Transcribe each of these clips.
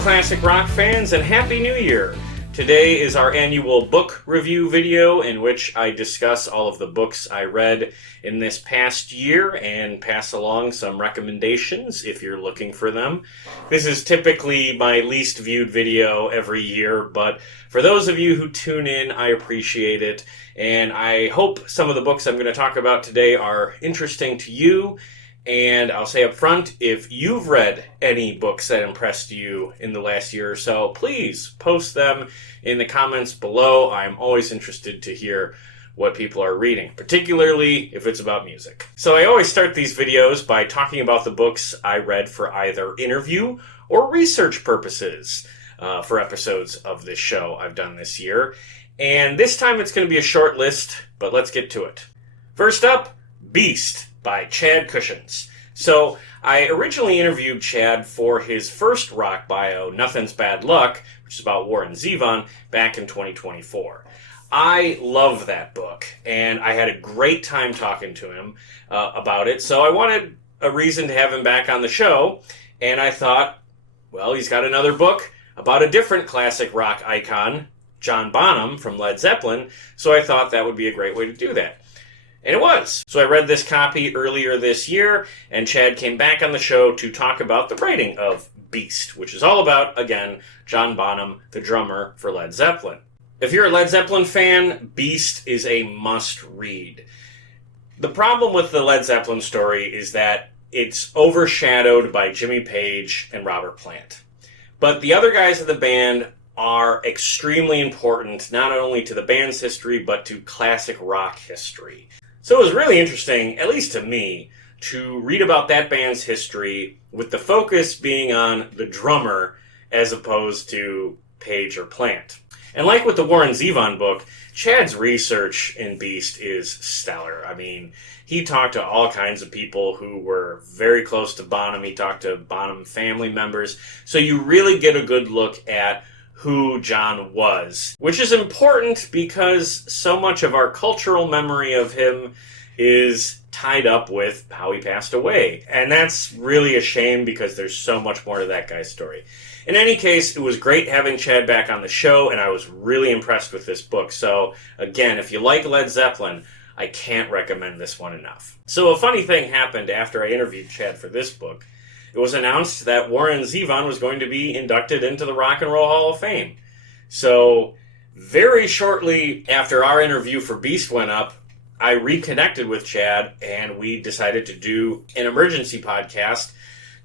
classic rock fans, and Happy New Year! Today is our annual book review video in which I discuss all of the books I read in this past year and pass along some recommendations if you're looking for them. This is typically my least viewed video every year, but for those of you who tune in, I appreciate it, and I hope some of the books I'm going to talk about today are interesting to you. And I'll say up front, if you've read any books that impressed you in the last year or so, please post them in the comments below. I'm always interested to hear what people are reading, particularly if it's about music. So I always start these videos by talking about the books I read for either interview or research purposes for episodes of this show I've done this year. And this time it's going to be a short list, but let's get to it. First up, Beast by Chad Kushins. So I originally interviewed Chad for his first rock bio, Nothing's Bad Luck, which is about Warren Zevon, back in 2024. I love that book, and I had a great time talking to him about it, so I wanted a reason to have him back on the show, and I thought, well, he's got another book about a different classic rock icon, John Bonham from Led Zeppelin, so I thought that would be a great way to do that. And it was. So I read this copy earlier this year, and Chad came back on the show to talk about the writing of Beast, which is all about, again, John Bonham, the drummer for Led Zeppelin. If you're a Led Zeppelin fan, Beast is a must-read. The problem with the Led Zeppelin story is that it's overshadowed by Jimmy Page and Robert Plant. But the other guys in the band are extremely important, not only to the band's history, but to classic rock history. So it was really interesting, at least to me, to read about that band's history with the focus being on the drummer as opposed to Page or Plant. And like with the Warren Zevon book, Chad's research in Beast is stellar. I mean, he talked to all kinds of people who were very close to Bonham. He talked to Bonham family members. So you really get a good look at who John was, which is important because so much of our cultural memory of him is tied up with how he passed away. And that's really a shame because there's so much more to that guy's story. In any case, it was great having Chad back on the show, and I was really impressed with this book. So again, if you like Led Zeppelin, I can't recommend this one enough. So a funny thing happened after I interviewed Chad for this book. It was announced that Warren Zevon was going to be inducted into the Rock and Roll Hall of Fame. So very shortly after our interview for Beast went up, I reconnected with Chad, and we decided to do an emergency podcast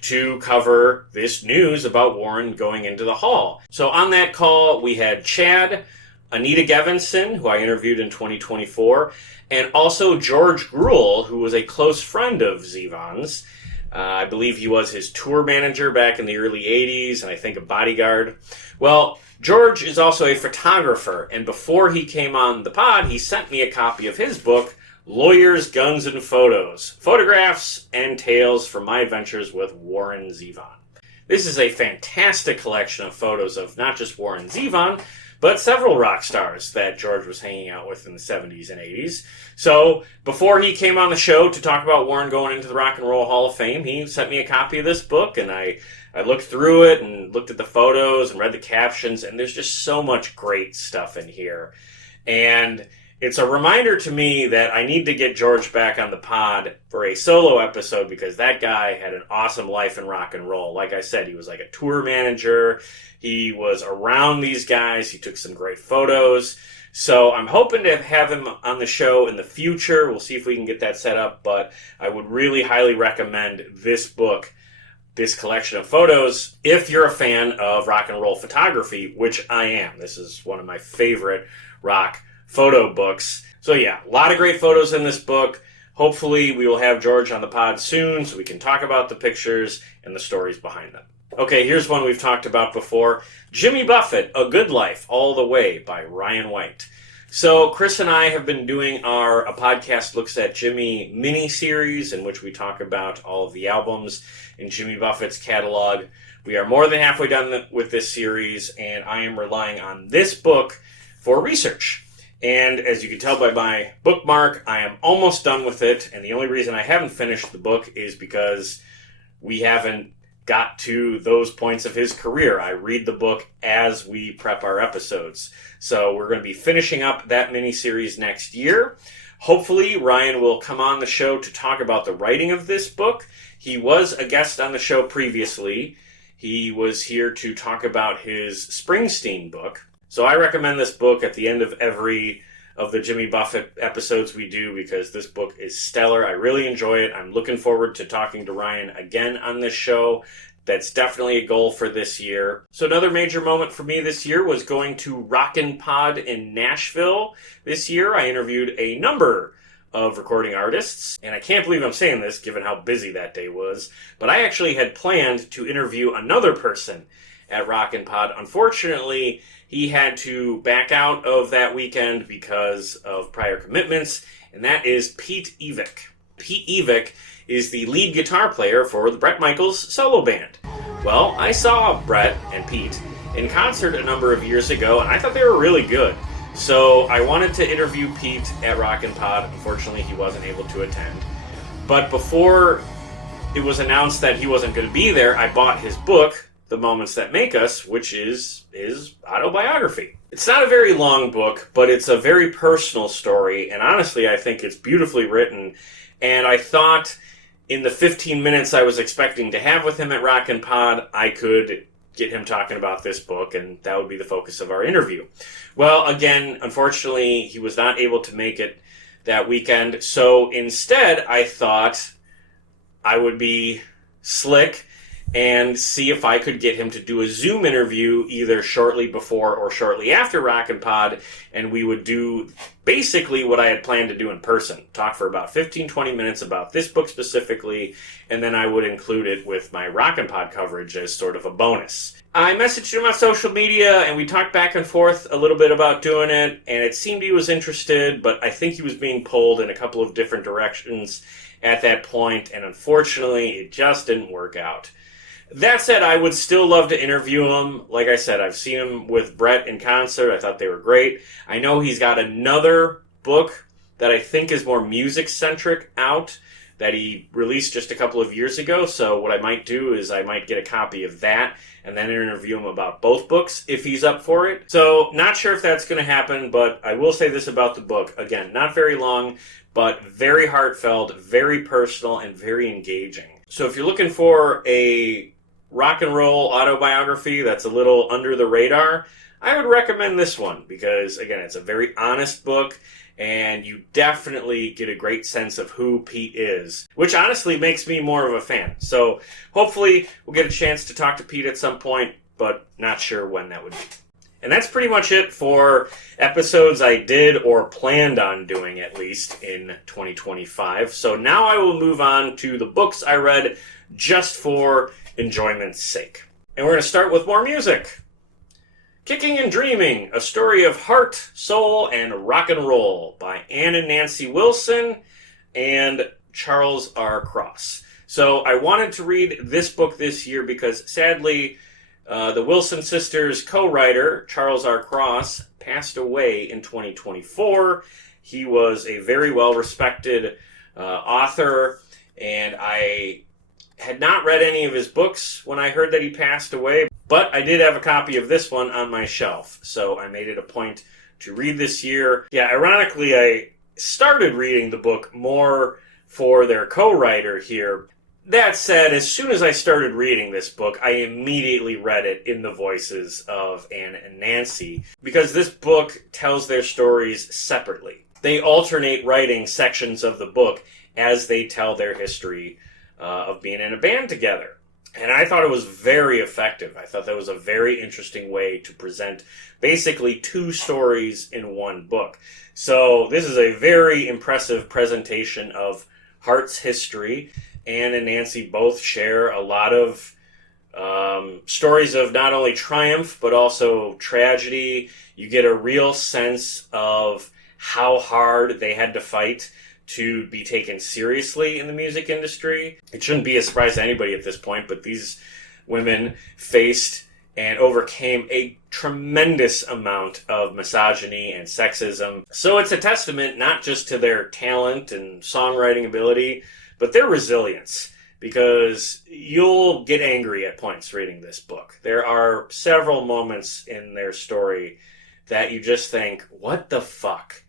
to cover this news about Warren going into the Hall. So on that call, we had Chad, Anita Gevinson, who I interviewed in 2024, and also George Gruhl, who was a close friend of Zevon's. I believe he was his tour manager back in the early 80s, and I think a bodyguard. Well, George is also a photographer, and before he came on the pod, he sent me a copy of his book, Lawyers, Guns, and Photos, Photographs and Tales from My Adventures with Warren Zevon. This is a fantastic collection of photos of not just Warren Zevon, but several rock stars that George was hanging out with in the 70s and 80s. So before he came on the show to talk about Warren going into the Rock and Roll Hall of Fame, he sent me a copy of this book, and I looked through it and looked at the photos and read the captions, and there's just so much great stuff in here. And it's a reminder to me that I need to get George back on the pod for a solo episode because that guy had an awesome life in rock and roll. Like I said, he was like a tour manager. He was around these guys. He took some great photos. So I'm hoping to have him on the show in the future. We'll see if we can get that set up, but I would really highly recommend this book, this collection of photos, if you're a fan of rock and roll photography, which I am. This is one of my favorite rock photo books. So yeah, a lot of great photos in this book. Hopefully we will have George on the pod soon so we can talk about the pictures and the stories behind them. Okay, here's one we've talked about before. Jimmy Buffett, A Good Life All the Way by Ryan White. So Chris and I have been doing a podcast looks at Jimmy mini-series in which we talk about all of the albums in Jimmy Buffett's catalog. We are more than halfway done with this series, and I am relying on this book for research. And as you can tell by my bookmark, I am almost done with it, and the only reason I haven't finished the book is because we haven't got to those points of his career. I read the book as we prep our episodes. So we're going to be finishing up that miniseries next year. Hopefully, Ryan will come on the show to talk about the writing of this book. He was a guest on the show previously. He was here to talk about his Springsteen book. So I recommend this book at the end of every of the Jimmy Buffett episodes we do because this book is stellar. I really enjoy it. I'm looking forward to talking to Ryan again on this show. That's definitely a goal for this year. So another major moment for me this year was going to Rockin' Pod in Nashville. This year I interviewed a number of recording artists, and I can't believe I'm saying this given how busy that day was, but I actually had planned to interview another person at Rockin' Pod. Unfortunately, he had to back out of that weekend because of prior commitments, and that is Pete Evek. Pete Evek is the lead guitar player for the Bret Michaels solo band. Well, I saw Bret and Pete in concert a number of years ago, and I thought they were really good. So I wanted to interview Pete at Rockin' Pod. Unfortunately, he wasn't able to attend. But before it was announced that he wasn't going to be there, I bought his book, The Moments That Make Us, which is his autobiography. It's not a very long book, but it's a very personal story, and honestly, I think it's beautifully written. And I thought in the 15 minutes I was expecting to have with him at Rockin' Pod, I could get him talking about this book, and that would be the focus of our interview. Well, again, unfortunately, he was not able to make it that weekend, so instead I thought I would be slick and see if I could get him to do a Zoom interview either shortly before or shortly after Rockin' Pod, and we would do basically what I had planned to do in person. Talk for about 15-20 minutes about this book specifically, and then I would include it with my Rockin' Pod coverage as sort of a bonus. I messaged him on social media, and we talked back and forth a little bit about doing it, and it seemed he was interested, but I think he was being pulled in a couple of different directions at that point, and unfortunately, it just didn't work out. That said, I would still love to interview him. Like I said, I've seen him with Bret in concert. I thought they were great. I know he's got another book that I think is more music-centric out that he released just a couple of years ago. So what I might do is I might get a copy of that and then interview him about both books if he's up for it. So not sure if that's going to happen, but I will say this about the book. Again, not very long, but very heartfelt, very personal, and very engaging. So if you're looking for a rock and roll autobiography that's a little under the radar, I would recommend this one because, again, it's a very honest book and you definitely get a great sense of who Pete is, which honestly makes me more of a fan. So hopefully we'll get a chance to talk to Pete at some point, but not sure when that would be. And that's pretty much it for episodes I did or planned on doing at least in 2025. So now I will move on to the books I read just for enjoyment's sake. And we're going to start with more music. Kicking and Dreaming, a story of heart, soul, and rock and roll by Ann and Nancy Wilson and Charles R. Cross. So I wanted to read this book this year because sadly the Wilson sisters' co-writer, Charles R. Cross, passed away in 2024. He was a very well-respected author, and I had not read any of his books when I heard that he passed away, but I did have a copy of this one on my shelf, so I made it a point to read this year. Yeah, ironically, I started reading the book more for their co-writer here. That said, as soon as I started reading this book, I immediately read it in the voices of Ann and Nancy, because this book tells their stories separately. They alternate writing sections of the book as they tell their history of being in a band together. And I thought it was very effective. I thought that was a very interesting way to present basically two stories in one book. So this is a very impressive presentation of Hart's history. Ann and Nancy both share a lot of stories of not only triumph, but also tragedy. You get a real sense of how hard they had to fight to be taken seriously in the music industry. It shouldn't be a surprise to anybody at this point, but these women faced and overcame a tremendous amount of misogyny and sexism. So it's a testament not just to their talent and songwriting ability, but their resilience. because you'll get angry at points reading this book. There are several moments in their story that you just think, what the fuck?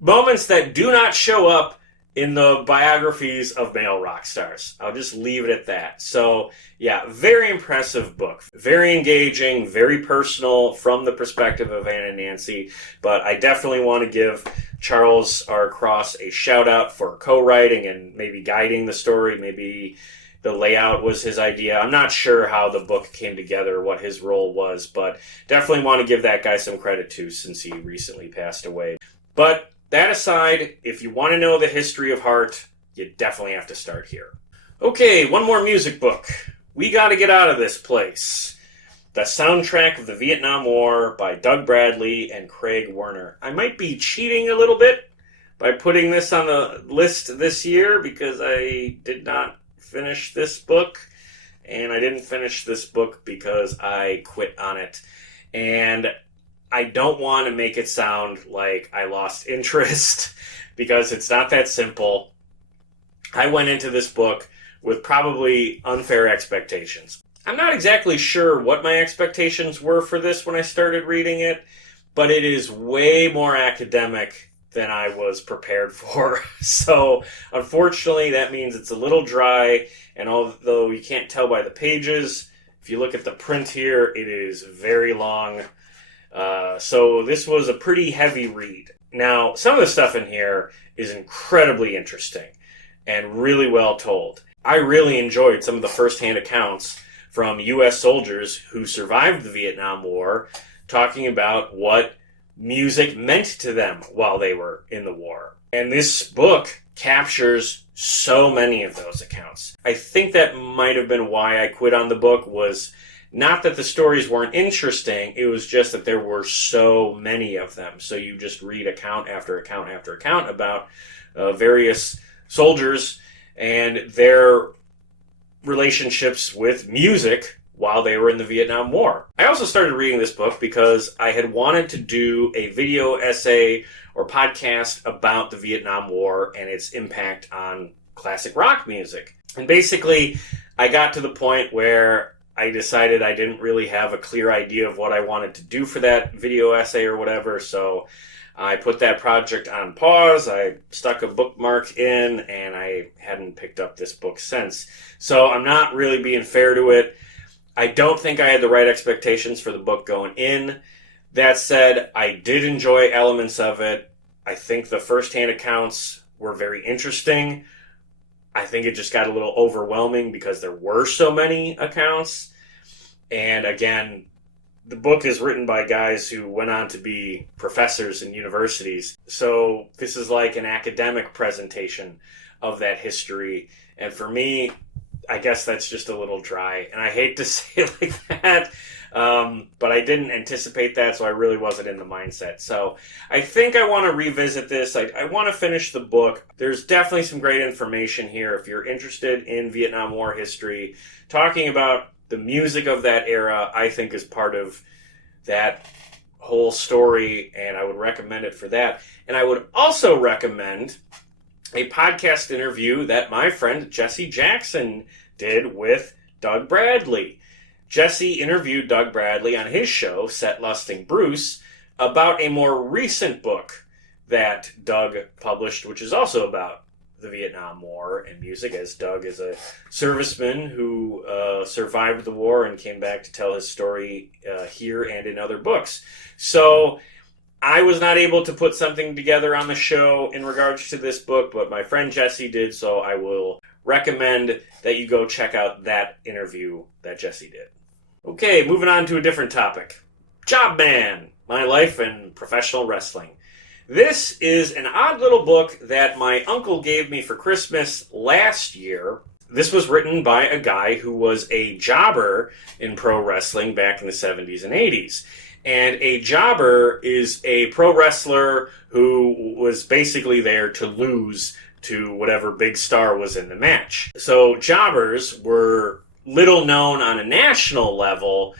Moments that do not show up in the biographies of male rock stars. I'll just leave it at that. So, yeah, very impressive book. Very engaging, very personal from the perspective of Anne and Nancy. But I definitely want to give Charles R. Cross a shout out for co-writing and maybe guiding the story. Maybe the layout was his idea. I'm not sure how the book came together, what his role was, but definitely want to give that guy some credit too, since he recently passed away. But that aside, if you want to know the history of Heart, you definitely have to start here. Okay, one more music book. We Gotta Get Out of This Place. The soundtrack of the Vietnam War by Doug Bradley and Craig Werner. I might be cheating a little bit by putting this on the list this year because I did not finish this book. And I didn't finish this book because I quit on it. And I don't want to make it sound like I lost interest because it's not that simple. I went into this book with probably unfair expectations. I'm not exactly sure what my expectations were for this when I started reading it, but it is way more academic than I was prepared for. So, unfortunately, that means it's a little dry, and although you can't tell by the pages, if you look at the print here, it is very long. So this was a pretty heavy read. Now, some of the stuff in here is incredibly interesting and really well told. I really enjoyed some of the first-hand accounts from U.S. soldiers who survived the Vietnam War talking about what music meant to them while they were in the war. And this book captures so many of those accounts. I think that might have been why I quit on the book, was not that the stories weren't interesting, it was just that there were so many of them. So you just read account after account after account about various soldiers and their relationships with music while they were in the Vietnam War. I also started reading this book because I had wanted to do a video essay or podcast about the Vietnam War and its impact on classic rock music. And basically, I got to the point where I decided I didn't really have a clear idea of what I wanted to do for that video essay or whatever, so I put that project on pause. I stuck a bookmark in, and I hadn't picked up this book since. So I'm not really being fair to it. I don't think I had the right expectations for the book going in. That said, I did enjoy elements of it. I think the first-hand accounts were very interesting. I think it just got a little overwhelming because there were so many accounts. And again, the book is written by guys who went on to be professors in universities. So this is like an academic presentation of that history. And for me, I guess that's just a little dry. And I hate to say it like that, but I didn't anticipate that, so I really wasn't in the mindset. So I think I want to revisit this. I want to finish the book. There's definitely some great information here if you're interested in Vietnam War history. Talking about the music of that era, I think, is part of that whole story, and I would recommend it for that. And I would also recommend a podcast interview that my friend Jesse Jackson did with Doug Bradley. Jesse interviewed Doug Bradley on his show, Set Lusting Bruce, about a more recent book that Doug published, which is also about the Vietnam War and music, as Doug is a serviceman who survived the war and came back to tell his story here and in other books. So I was not able to put something together on the show in regards to this book, but my friend Jesse did, so I will recommend that you go check out that interview that Jesse did. Okay, moving on to a different topic. Job Man, My Life in Professional Wrestling. This is an odd little book that my uncle gave me for Christmas last year. This was written by a guy who was a jobber in pro wrestling back in the 70s and 80s. And a jobber is a pro wrestler who was basically there to lose to whatever big star was in the match. So jobbers were little known on a national level,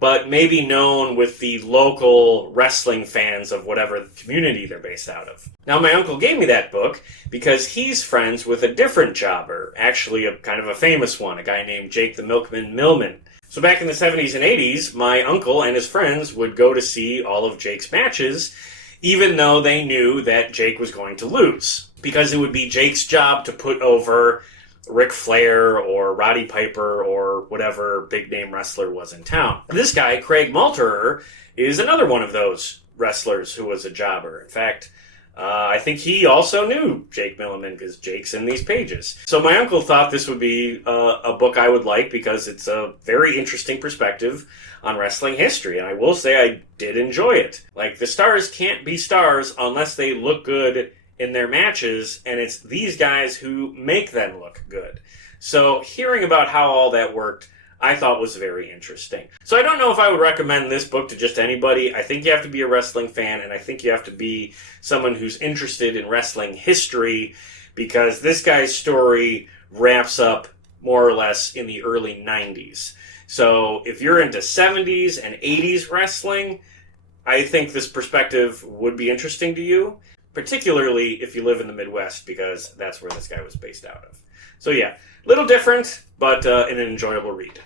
but maybe known with the local wrestling fans of whatever community they're based out of. Now, my uncle gave me that book because he's friends with a different jobber, actually a kind of a famous one, a guy named Jake the Milkman Millman. So back in the 70s and 80s, my uncle and his friends would go to see all of Jake's matches, even though they knew that Jake was going to lose, because it would be Jake's job to put over Ric Flair or Roddy Piper or whatever big-name wrestler was in town. This guy, Craig Malterer, is another one of those wrestlers who was a jobber. In fact, I think he also knew Jake Milliman because Jake's in these pages. So my uncle thought this would be a book I would like because it's a very interesting perspective on wrestling history. And I will say I did enjoy it. Like, the stars can't be stars unless they look good in their matches, and it's these guys who make them look good. So hearing about how all that worked, I thought was very interesting. So I don't know if I would recommend this book to just anybody. I think you have to be a wrestling fan, and I think you have to be someone who's interested in wrestling history, because this guy's story wraps up more or less in the early 90s. So if you're into 70s and 80s wrestling, I think this perspective would be interesting to you, particularly if you live in the Midwest, because that's where this guy was based out of. So yeah, little different, but an enjoyable read.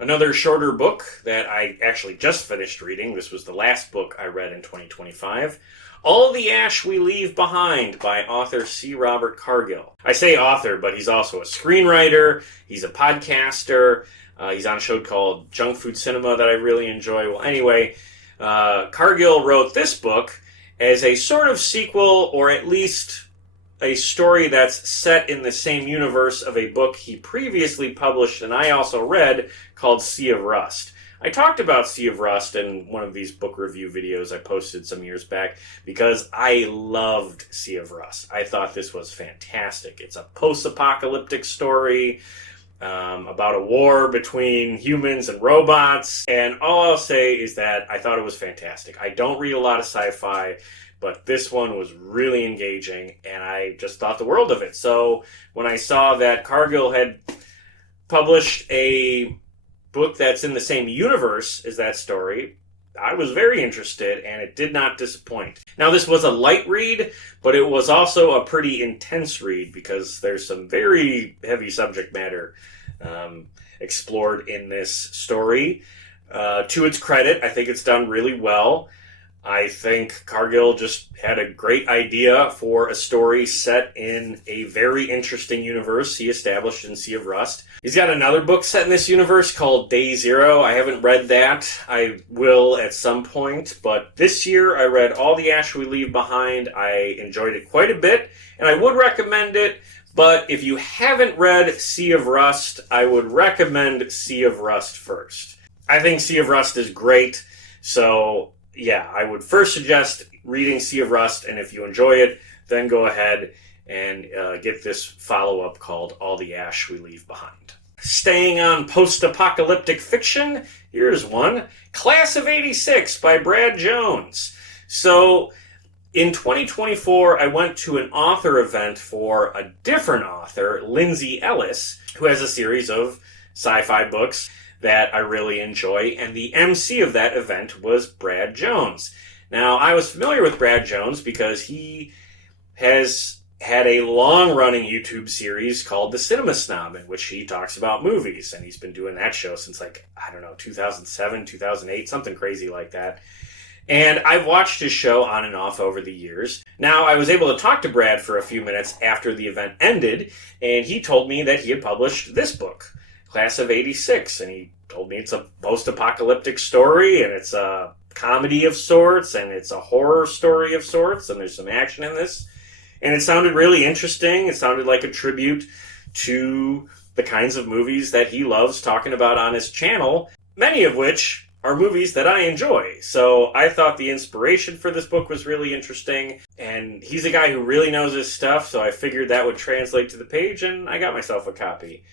Another shorter book that I actually just finished reading, this was the last book I read in 2025, All the Ash We Leave Behind by author C. Robert Cargill. I say author, but he's also a screenwriter, he's a podcaster, he's on a show called Junk Food Cinema that I really enjoy. Well, anyway, Cargill wrote this book as a sort of sequel, or at least a story that's set in the same universe of a book he previously published and I also read called Sea of Rust. I talked about Sea of Rust in one of these book review videos I posted some years back because I loved Sea of Rust. I thought this was fantastic. It's a post-apocalyptic story about a war between humans and robots, and all I'll say is that I thought it was fantastic. I don't read a lot of sci-fi, but this one was really engaging, and I just thought the world of it. So when I saw that Cargill had published a book that's in the same universe as that story, I was very interested, and it did not disappoint. Now, this was a light read, but it was also a pretty intense read because there's some very heavy subject matter explored in this story. To its credit, I think it's done really well. I think Cargill just had a great idea for a story set in a very interesting universe he established in Sea of Rust. He's got another book set in this universe called Day Zero. I haven't read that. I will at some point, but this year I read All the Ash We Leave Behind. I enjoyed it quite a bit, and I would recommend it, but if you haven't read Sea of Rust, I would recommend Sea of Rust first. I think Sea of Rust is great, so yeah, I would first suggest reading Sea of Rust, and if you enjoy it, then go ahead and get this follow-up called All the Ash We Leave Behind. Staying on post-apocalyptic fiction, here's one, Class of '86 by Brad Jones. So, in 2024, I went to an author event for a different author, Lindsay Ellis, who has a series of sci-fi books that I really enjoy, and the MC of that event was Brad Jones. Now, I was familiar with Brad Jones because he has had a long-running YouTube series called The Cinema Snob, in which he talks about movies, and he's been doing that show since, 2007, 2008, something crazy like that. And I've watched his show on and off over the years. Now, I was able to talk to Brad for a few minutes after the event ended, and he told me that he had published this book, Class of '86, and he told me it's a post-apocalyptic story, and it's a comedy of sorts, and it's a horror story of sorts, and there's some action in this. And it sounded really interesting. It sounded like a tribute to the kinds of movies that he loves talking about on his channel, many of which are movies that I enjoy. So I thought the inspiration for this book was really interesting, and he's a guy who really knows his stuff, so I figured that would translate to the page, and I got myself a copy.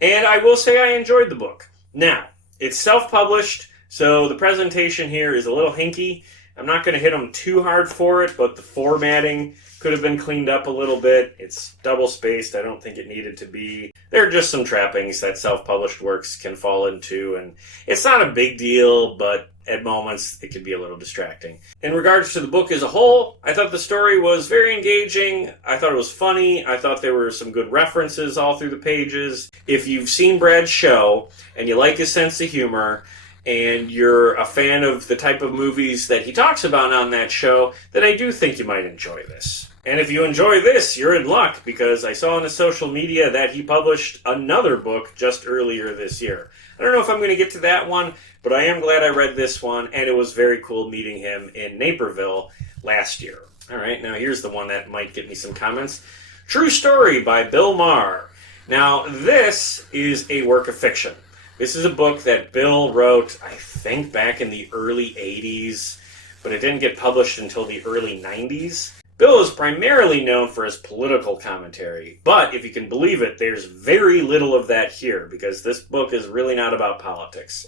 And I will say I enjoyed the book. Now, it's self-published, so the presentation here is a little hinky. I'm not going to hit them too hard for it, but the formatting could have been cleaned up a little bit. It's double-spaced. I don't think it needed to be. There are just some trappings that self-published works can fall into, and it's not a big deal, but at moments it can be a little distracting. In regards to the book as a whole, I thought the story was very engaging. I thought it was funny. I thought there were some good references all through the pages. If you've seen Brad's show and you like his sense of humor, and you're a fan of the type of movies that he talks about on that show, then I do think you might enjoy this. And if you enjoy this, you're in luck, because I saw on his social media that he published another book just earlier this year. I don't know if I'm going to get to that one, but I am glad I read this one, and it was very cool meeting him in Naperville last year. All right, now here's the one that might get me some comments. True Story by Bill Maher. Now, this is a work of fiction. This is a book that Bill wrote, I think, back in the early 80s, but it didn't get published until the early 90s. Bill is primarily known for his political commentary, but if you can believe it, there's very little of that here, because this book is really not about politics.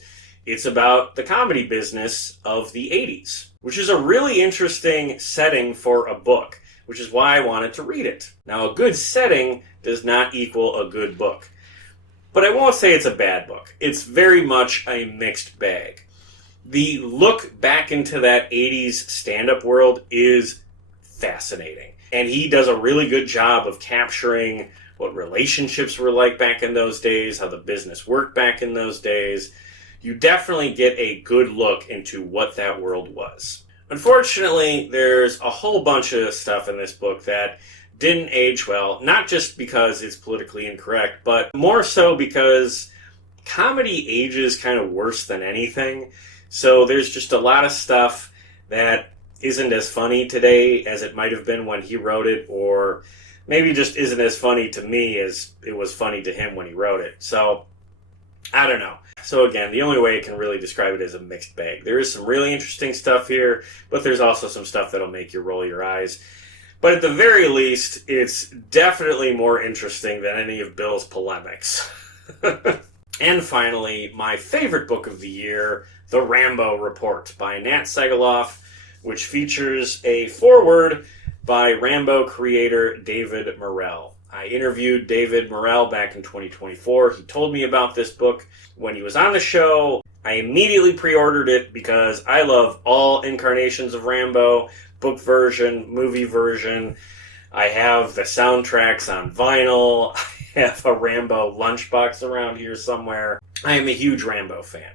It's about the comedy business of the 80s, which is a really interesting setting for a book, which is why I wanted to read it. Now, a good setting does not equal a good book. But I won't say it's a bad book. It's very much a mixed bag. The look back into that 80s stand-up world is fascinating. And he does a really good job of capturing what relationships were like back in those days, how the business worked back in those days. You definitely get a good look into what that world was. Unfortunately, there's a whole bunch of stuff in this book that didn't age well, not just because it's politically incorrect, but more so because comedy ages kind of worse than anything. So there's just a lot of stuff that isn't as funny today as it might have been when he wrote it, or maybe just isn't as funny to me as it was funny to him when he wrote it. So, I don't know. So again, the only way I can really describe it is a mixed bag. There is some really interesting stuff here, but there's also some stuff that'll make you roll your eyes. But at the very least, it's definitely more interesting than any of Bill's polemics. And finally, my favorite book of the year, The Rambo Report by Nat Segaloff, which features a foreword by Rambo creator David Morrell. I interviewed David Morrell back in 2024. He told me about this book when he was on the show. I immediately pre-ordered it because I love all incarnations of Rambo. Book version, movie version. I have the soundtracks on vinyl. I have a Rambo lunchbox around here somewhere. I am a huge Rambo fan.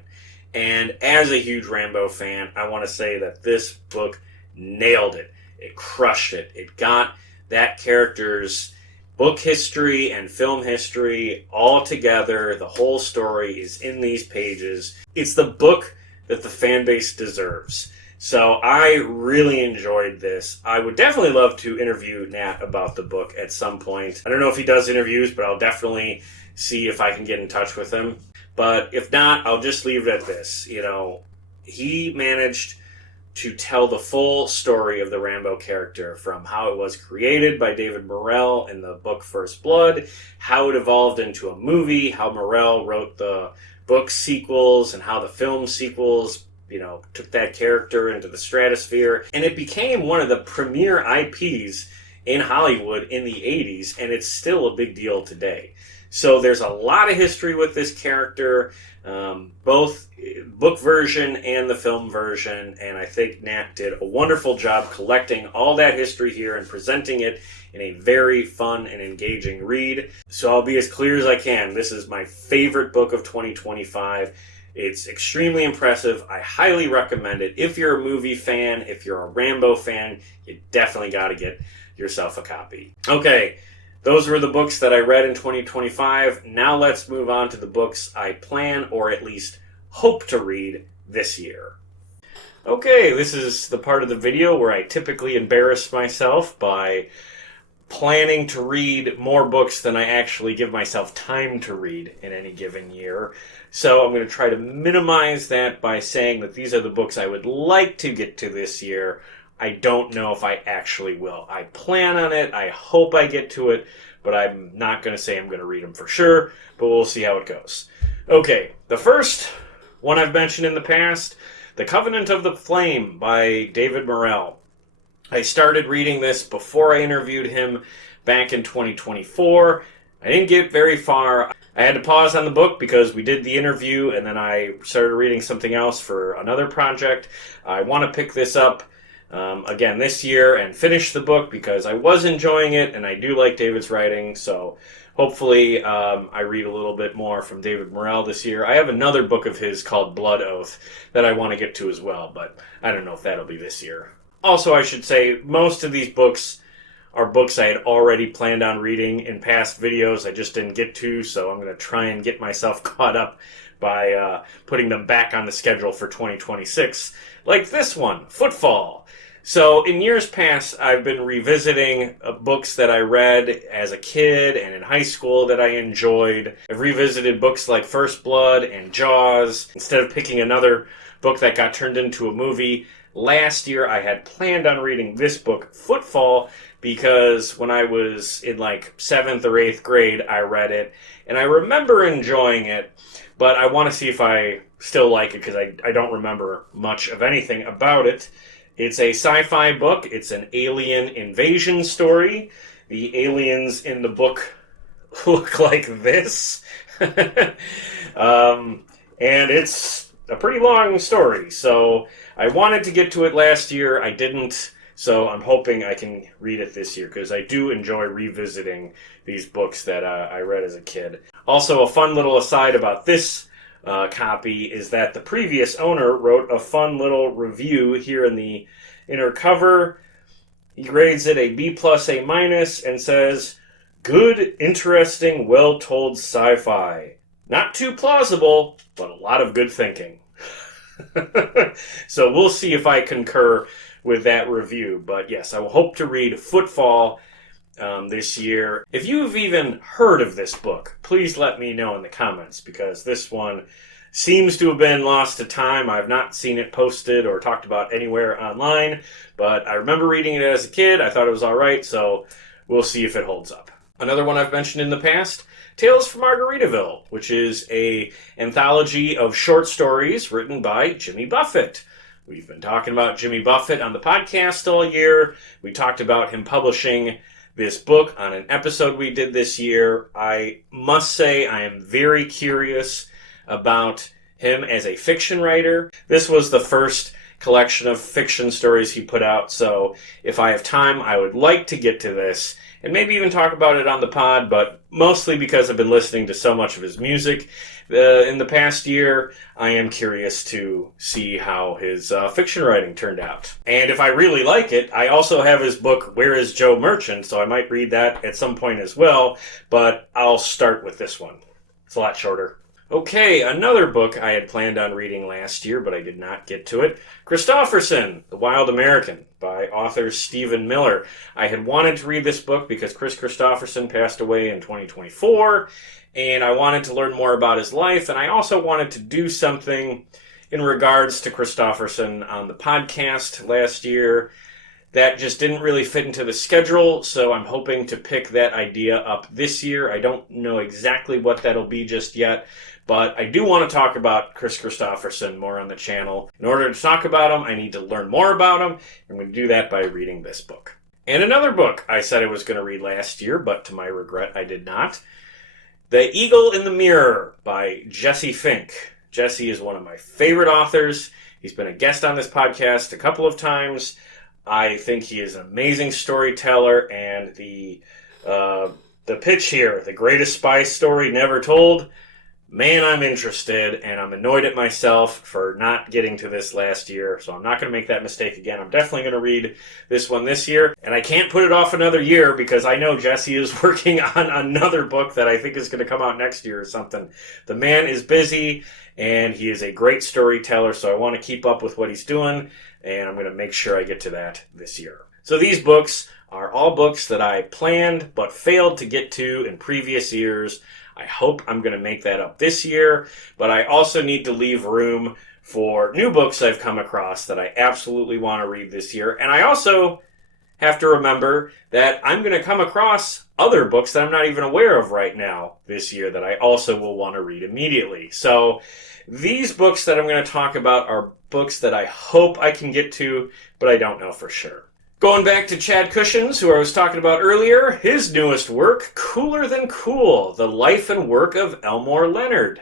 And as a huge Rambo fan, I want to say that this book nailed it. It crushed it. It got that character's book history and film history all together. The whole story is in these pages. It's the book that the fan base deserves. So I really enjoyed this. I would definitely love to interview Nat about the book at some point. I don't know if he does interviews, but I'll definitely see if I can get in touch with him. But if not, I'll just leave it at this. You know, he managed to tell the full story of the Rambo character, from how it was created by David Morrell in the book First Blood, how it evolved into a movie, how Morrell wrote the book sequels, and how the film sequels, you know, took that character into the stratosphere. And it became one of the premier IPs in Hollywood in the 80s, and it's still a big deal today. So there's a lot of history with this character, both book version and the film version, and I think Nat did a wonderful job collecting all that history here and presenting it in a very fun and engaging read. So I'll be as clear as I can. This is my favorite book of 2025. It's extremely impressive. I highly recommend it. If you're a movie fan, if you're a Rambo fan, you definitely got to get yourself a copy. Okay, those were the books that I read in 2025. Now let's move on to the books I plan, or at least hope to read this year. Okay, this is the part of the video where I typically embarrass myself by planning to read more books than I actually give myself time to read in any given year. So I'm going to try to minimize that by saying that these are the books I would like to get to this year. I don't know if I actually will. I plan on it. I hope I get to it, but I'm not going to say I'm going to read them for sure, but we'll see how it goes. Okay, the first one I've mentioned in the past, The Covenant of the Flame by David Morrell. I started reading this before I interviewed him back in 2024. I didn't get very far. I had to pause on the book because we did the interview and then I started reading something else for another project. I want to pick this up again this year and finish the book because I was enjoying it and I do like David's writing. So hopefully I read a little bit more from David Morrell this year. I have another book of his called Blood Oath that I want to get to as well, but I don't know if that'll be this year. Also, I should say, most of these books are books I had already planned on reading in past videos I just didn't get to, so I'm going to try and get myself caught up by putting them back on the schedule for 2026. Like this one, Footfall. So in years past, I've been revisiting books that I read as a kid and in high school that I enjoyed. I've revisited books like First Blood and Jaws instead of picking another book that got turned into a movie. Last year, I had planned on reading this book, Footfall, because when I was in like 7th or 8th grade, I read it, and I remember enjoying it, but I want to see if I still like it because I don't remember much of anything about it. It's a sci-fi book. It's an alien invasion story. The aliens in the book look like this. And it's a pretty long story, so I wanted to get to it last year. I didn't, so I'm hoping I can read it this year because I do enjoy revisiting these books that I read as a kid. Also, a fun little aside about this copy is that the previous owner wrote a fun little review here in the inner cover. He grades it a B+, A-, and says, "Good, interesting, well-told sci-fi. Not too plausible, but a lot of good thinking." So we'll see if I concur with that review. But yes, I will hope to read Footfall this year. If you've even heard of this book, please let me know in the comments because this one seems to have been lost to time. I've not seen it posted or talked about anywhere online, but I remember reading it as a kid. I thought it was all right, so we'll see if it holds up. Another one I've mentioned in the past, Tales from Margaritaville, which is an anthology of short stories written by Jimmy Buffett. We've been talking about Jimmy Buffett on the podcast all year. We talked about him publishing this book on an episode we did this year. I must say I am very curious about him as a fiction writer. This was the first collection of fiction stories he put out, so if I have time, I would like to get to this and maybe even talk about it on the pod, but mostly because I've been listening to so much of his music in the past year, I am curious to see how his fiction writing turned out. And if I really like it, I also have his book, Where is Joe Merchant, so I might read that at some point as well, but I'll start with this one. It's a lot shorter. Okay, another book I had planned on reading last year, but I did not get to it. Kristofferson, The Wild American, by author Stephen Miller. I had wanted to read this book because Kris Kristofferson passed away in 2024, and I wanted to learn more about his life, and I also wanted to do something in regards to Kristofferson on the podcast last year. That just didn't really fit into the schedule, so I'm hoping to pick that idea up this year. I don't know exactly what that'll be just yet, but I do want to talk about Kris Kristofferson more on the channel. In order to talk about him, I need to learn more about him. I'm going to do that by reading this book. And another book I said I was going to read last year, but to my regret, I did not. The Eagle in the Mirror by Jesse Fink. Jesse is one of my favorite authors. He's been a guest on this podcast a couple of times. I think he is an amazing storyteller, and the pitch here, the greatest spy story never told, man, I'm interested, and I'm annoyed at myself for not getting to this last year, so I'm not going to make that mistake again. I'm definitely going to read this one this year, and I can't put it off another year because I know Jesse is working on another book that I think is going to come out next year or something. The man is busy, and he is a great storyteller, so I want to keep up with what he's doing, and I'm going to make sure I get to that this year. So these books are all books that I planned but failed to get to in previous years. I hope I'm going to make that up this year, but I also need to leave room for new books I've come across that I absolutely want to read this year. And I also have to remember that I'm going to come across other books that I'm not even aware of right now this year that I also will want to read immediately. So these books that I'm going to talk about are books that I hope I can get to, but I don't know for sure. Going back to Chad Cushins, who I was talking about earlier, his newest work, Cooler Than Cool, The Life and Work of Elmore Leonard.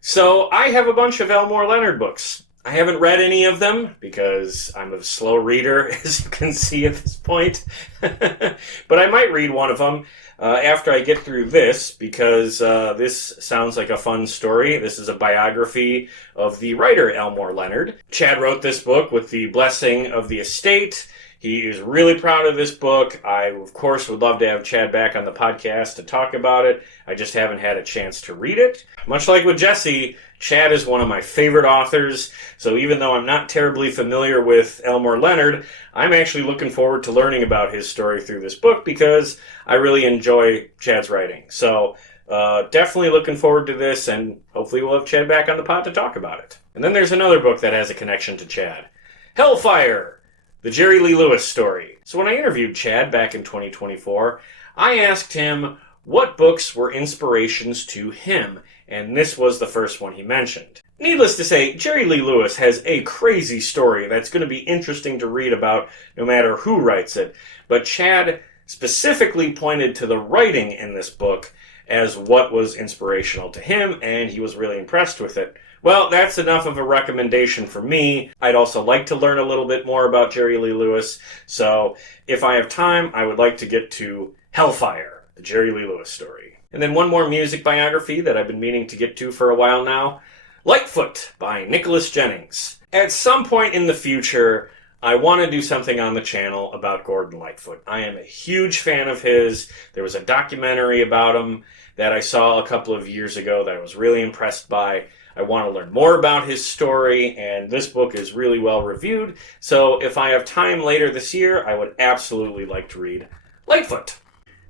So I have a bunch of Elmore Leonard books. I haven't read any of them because I'm a slow reader, as you can see at this point. But I might read one of them after I get through this, because this sounds like a fun story. This is a biography of the writer Elmore Leonard. Chad wrote this book with the blessing of the estate. He is really proud of this book. I, of course, would love to have Chad back on the podcast to talk about it. I just haven't had a chance to read it. Much like with Jesse, Chad is one of my favorite authors, so even though I'm not terribly familiar with Elmore Leonard, I'm actually looking forward to learning about his story through this book because I really enjoy Chad's writing. So definitely looking forward to this, and hopefully we'll have Chad back on the pod to talk about it. And then there's another book that has a connection to Chad. Hellfire! The Jerry Lee Lewis story. So when I interviewed Chad back in 2024, I asked him what books were inspirations to him, and this was the first one he mentioned. Needless to say, Jerry Lee Lewis has a crazy story that's going to be interesting to read about no matter who writes it, but Chad specifically pointed to the writing in this book as what was inspirational to him, and he was really impressed with it. Well, that's enough of a recommendation for me. I'd also like to learn a little bit more about Jerry Lee Lewis, so if I have time, I would like to get to Hellfire, the Jerry Lee Lewis story. And then one more music biography that I've been meaning to get to for a while now, Lightfoot by Nicholas Jennings. At some point in the future, I want to do something on the channel about Gordon Lightfoot. I am a huge fan of his. There was a documentary about him that I saw a couple of years ago that I was really impressed by. I want to learn more about his story, and this book is really well reviewed, so if I have time later this year, I would absolutely like to read Lightfoot.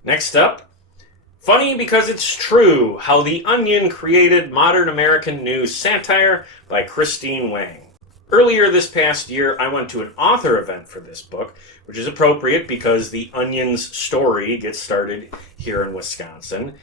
Next up, Funny Because It's True, How the Onion Created Modern American News Satire by Christine Wang. Earlier this past year, I went to an author event for this book, which is appropriate because the Onion's story gets started here in Wisconsin.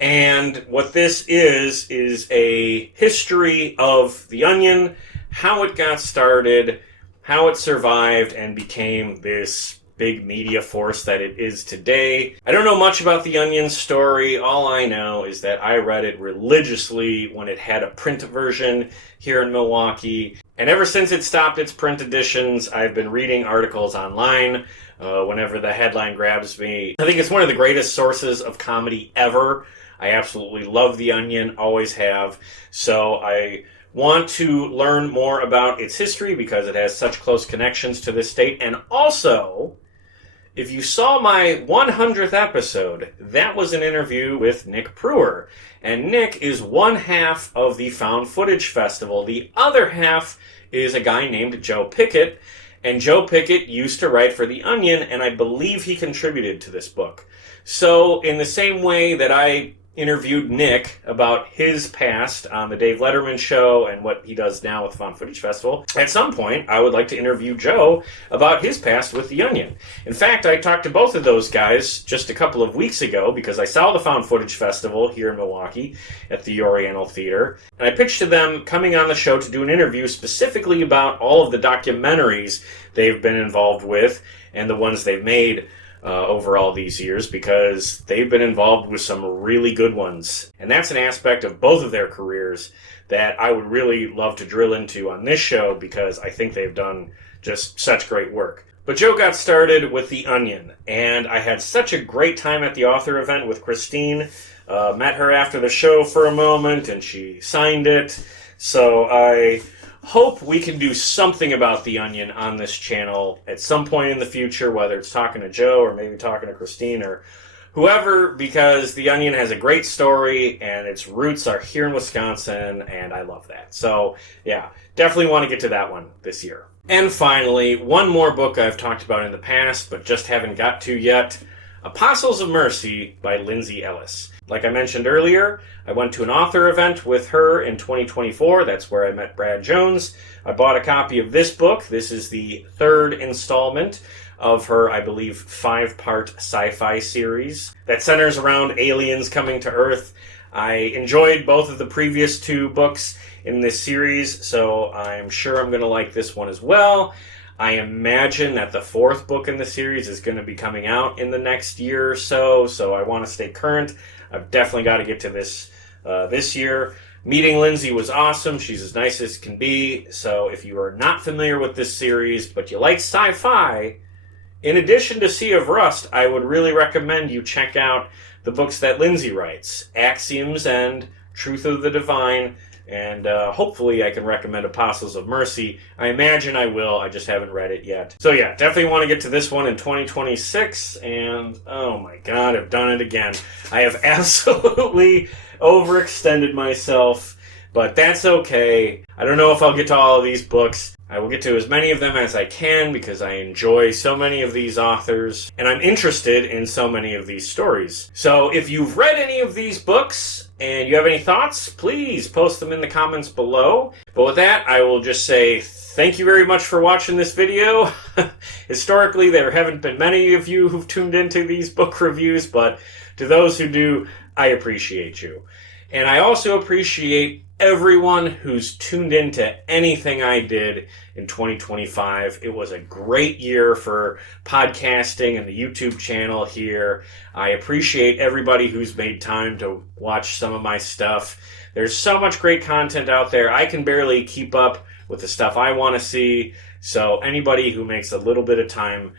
And what this is a history of the Onion, how it got started, how it survived and became this big media force that it is today. I don't know much about the Onion's story. All I know is that I read it religiously when it had a print version here in Milwaukee. And ever since it stopped its print editions, I've been reading articles online whenever the headline grabs me. I think it's one of the greatest sources of comedy ever. I absolutely love The Onion, always have. So I want to learn more about its history because it has such close connections to this state. And also, if you saw my 100th episode, that was an interview with Nick Pruer. And Nick is one half of the Found Footage Festival. The other half is a guy named Joe Pickett. And Joe Pickett used to write for The Onion, and I believe he contributed to this book. So in the same way that I interviewed Nick about his past on the Dave Letterman show and what he does now with Found Footage Festival, at some point I would like to interview Joe about his past with The Onion. In fact, I talked to both of those guys just a couple of weeks ago because I saw the Found Footage Festival here in Milwaukee at the Oriental Theater, and I pitched to them coming on the show to do an interview specifically about all of the documentaries they've been involved with and the ones they've made over all these years, because they've been involved with some really good ones. And that's an aspect of both of their careers that I would really love to drill into on this show because I think they've done just such great work. But Joe got started with The Onion, and I had such a great time at the author event with Christine. Met her after the show for a moment, and she signed it. So I hope we can do something about The Onion on this channel at some point in the future, whether it's talking to Joe or maybe talking to Christine or whoever, because The Onion has a great story and its roots are here in Wisconsin, and I love that. So yeah, definitely want to get to that one this year. And finally, one more book I've talked about in the past but just haven't got to yet, Apostles of Mercy by Lindsay Ellis. Like I mentioned earlier, I went to an author event with her in 2024. That's where I met Brad Jones. I bought a copy of this book. This is the third installment of her, I believe, 5-part sci-fi series that centers around aliens coming to Earth. I enjoyed both of the previous 2 books in this series, so I'm sure I'm going to like this one as well. I imagine that the 4th book in the series is going to be coming out in the next year or so, so I want to stay current. I've definitely got to get to this this year. Meeting Lindsay was awesome. She's as nice as can be. So if you are not familiar with this series, but you like sci-fi, in addition to Sea of Rust, I would really recommend you check out the books that Lindsay writes, Axioms and Truth of the Divine, and hopefully I can recommend Apostles of Mercy. I imagine I will. I just haven't read it yet. So yeah, definitely want to get to this one in 2026, and oh my god, I've done it again. I have absolutely overextended myself, but that's okay. I don't know if I'll get to all of these books. I will get to as many of them as I can because I enjoy so many of these authors, and I'm interested in so many of these stories. So if you've read any of these books and you have any thoughts, please post them in the comments below. But with that, I will just say thank you very much for watching this video. Historically, there haven't been many of you who've tuned into these book reviews, but to those who do, I appreciate you. And I also appreciate everyone who's tuned into anything I did in 2025. It was a great year for podcasting and the YouTube channel here. I appreciate everybody who's made time to watch some of my stuff. There's so much great content out there. I can barely keep up with the stuff I want to see. So anybody who makes a little bit of time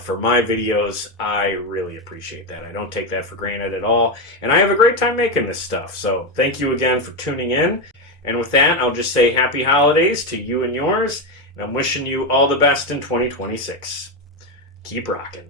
for my videos, I really appreciate that. I don't take that for granted at all. And I have a great time making this stuff. So thank you again for tuning in. And with that, I'll just say happy holidays to you and yours. And I'm wishing you all the best in 2026. Keep rocking.